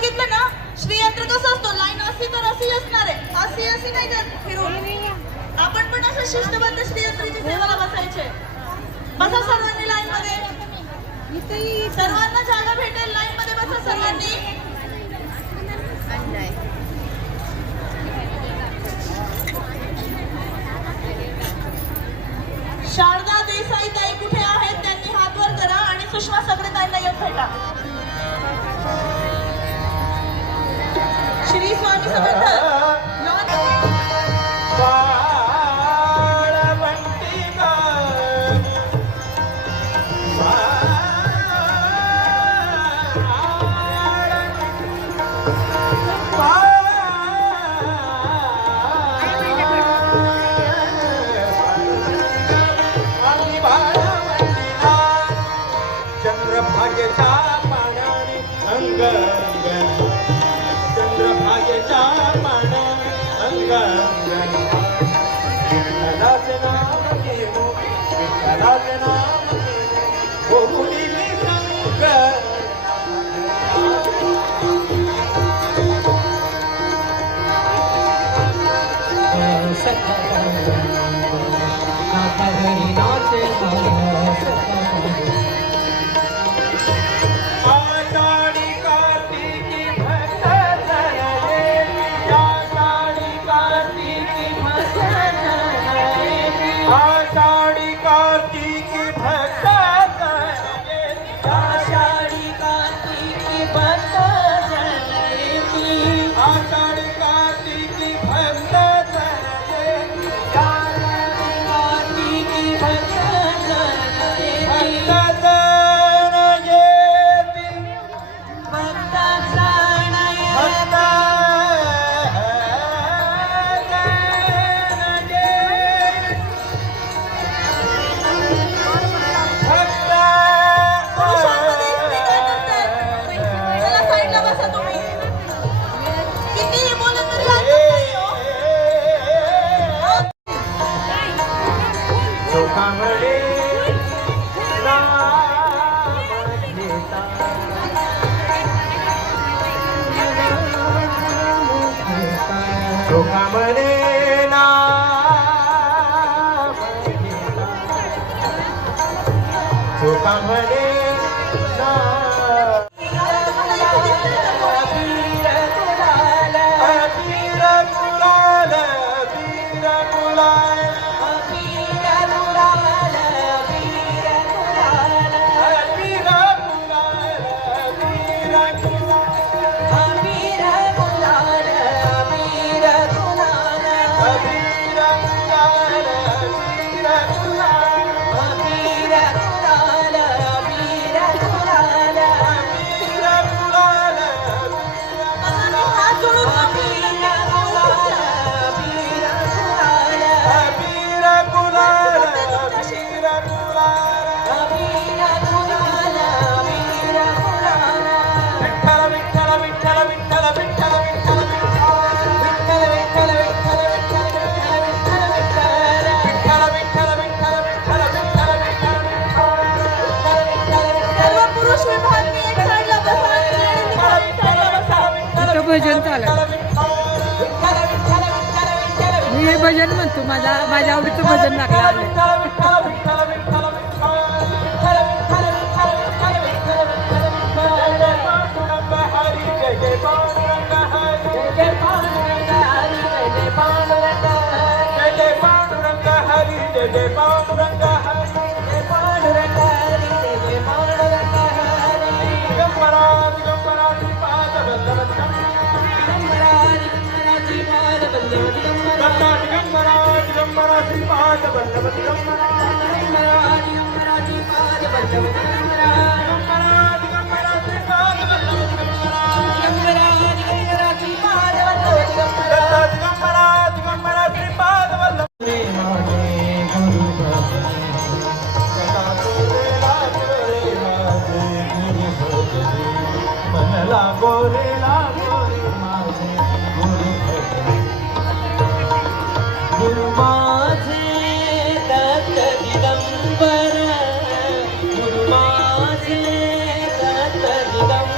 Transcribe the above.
बघितलं ना? श्रीयंत्र कसं असतो? लाईन अशी तर अशी असणार आहे. अशी अशी नाही जात फिरून? आपण पण असं शिष्टबद्ध श्रीयंत्रीची सेवाला बसायचे. बसा सर्वांनी लाईन मध्ये सर्वांना जागा भेटेल. लाईन मध्ये बसा सर्वांनी. शारदा देसाई ताई कुठे आहेत? त्यांनी हात वर करा आणि सुषमा सगळे येत येऊन चंद्रभागेचा पानाने अंग अंगण चंद्रभागेचा पानाने अंग अंगण सांगले कामरे इथं भजन चालत मी हे भजन म्हणतो माझ्या माझ्या आवडीचं भजन लागलं जय जय पांडुरंग हरी दत्ता दिगंबरा दिगंबरा श्री पाद बल्लभ दिगंबरा दिगंबरा दिगंबरा श्री पाद बल्लभ दिगंबरा दिगंबरा दिगंबरा श्री पाद. Love.